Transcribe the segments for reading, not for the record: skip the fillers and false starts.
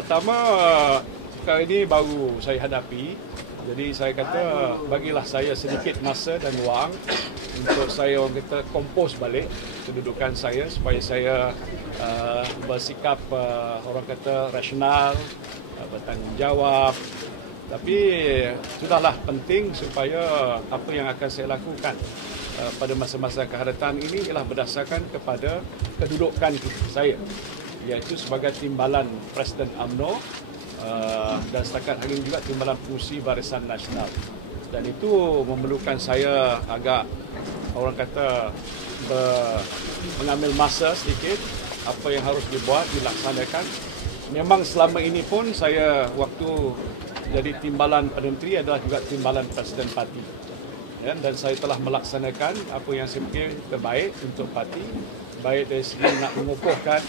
Pertama, perkara ini baru saya hadapi. Jadi saya kata bagilah saya sedikit masa dan wang untuk saya orang kata kompos balik kedudukan saya supaya saya bersikap orang kata rasional, bertanggungjawab. Tapi sudahlah penting supaya apa yang akan saya lakukan pada masa-masa kehadatan ini ialah berdasarkan kepada kedudukan saya, iaitu sebagai timbalan Presiden UMNO dan setakat hari ini juga timbalan pengurusi Barisan Nasional. Dan itu memerlukan saya agak orang kata mengambil masa sedikit apa yang harus dibuat, dilaksanakan. Memang selama ini pun saya waktu jadi timbalan Perdana Menteri adalah juga timbalan Presiden Parti. Ya, dan saya telah melaksanakan apa yang saya fikir terbaik untuk parti, baik dari segi nak mengukuhkan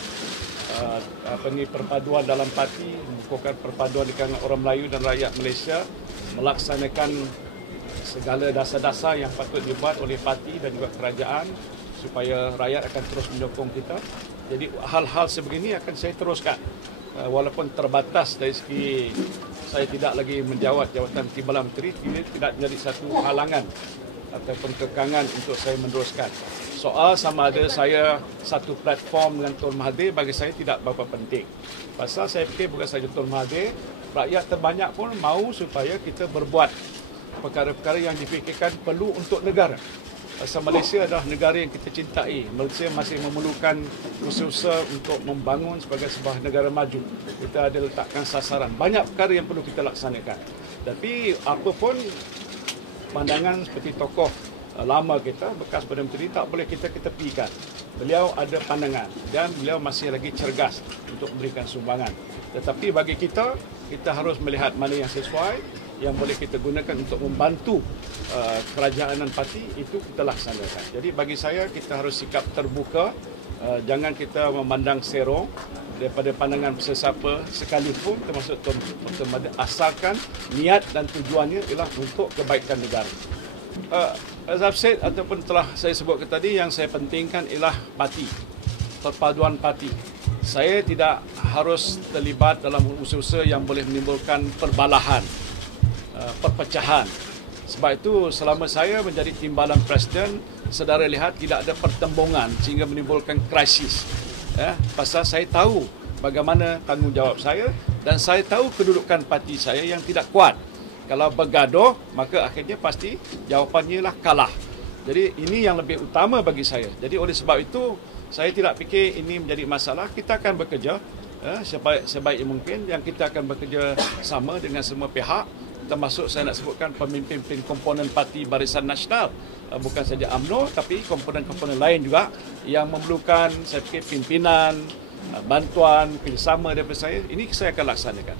perpaduan dalam parti, mengukuhkan perpaduan di kalangan orang Melayu dan rakyat Malaysia, melaksanakan segala dasar-dasar yang patut dibuat oleh parti dan juga kerajaan supaya rakyat akan terus menyokong kita. Jadi hal-hal sebegini akan saya teruskan. Walaupun terbatas dari segi saya tidak lagi menjawat jawatan timbalan menteri, ini tidak menjadi satu halangan ataupun kekangan untuk saya meneruskan. Soal sama ada saya satu platform dengan Tun Mahathir bagi saya tidak berapa penting. Pasal saya fikir bukan saja Tun Mahathir, rakyat terbanyak pun mahu supaya kita berbuat perkara-perkara yang difikirkan perlu untuk negara. Pasal Malaysia adalah negara yang kita cintai. Malaysia masih memerlukan usaha-usaha untuk membangun sebagai sebuah negara maju. Kita ada letakkan sasaran. Banyak perkara yang perlu kita laksanakan. Tapi apapun pandangan seperti tokoh lama kita, bekas Perdana Menteri, tak boleh kita ketepikan. Beliau ada pandangan dan beliau masih lagi cergas untuk memberikan sumbangan. Tetapi bagi kita, kita harus melihat mana yang sesuai, yang boleh kita gunakan untuk membantu kerajaan dan parti, itu kita laksanakan. Jadi bagi saya, kita harus sikap terbuka, jangan kita memandang serong daripada pandangan sesiapa sekalipun, termasuk asalkan niat dan tujuannya ialah untuk kebaikan negara. As I've said ataupun telah saya sebutkan tadi, yang saya pentingkan ialah parti, perpaduan parti. Saya tidak harus terlibat dalam usaha-usaha yang boleh menimbulkan perbalahan, perpecahan. Sebab itu selama saya menjadi timbalan Presiden, saudara lihat tidak ada pertembungan sehingga menimbulkan krisis. Pasal saya tahu bagaimana tanggungjawab saya dan saya tahu kedudukan parti saya yang tidak kuat. Kalau bergaduh, maka akhirnya pasti jawapannya lah kalah. Jadi ini yang lebih utama bagi saya. Jadi oleh sebab itu, saya tidak fikir ini menjadi masalah. Kita akan bekerja sebaik yang mungkin, yang kita akan bekerja sama dengan semua pihak, termasuk saya nak sebutkan pemimpin komponen parti Barisan Nasional, bukan saja UMNO tapi komponen-komponen lain juga yang memerlukan saya fikir pimpinan, bantuan, kerjasama daripada saya. Ini saya akan laksanakan.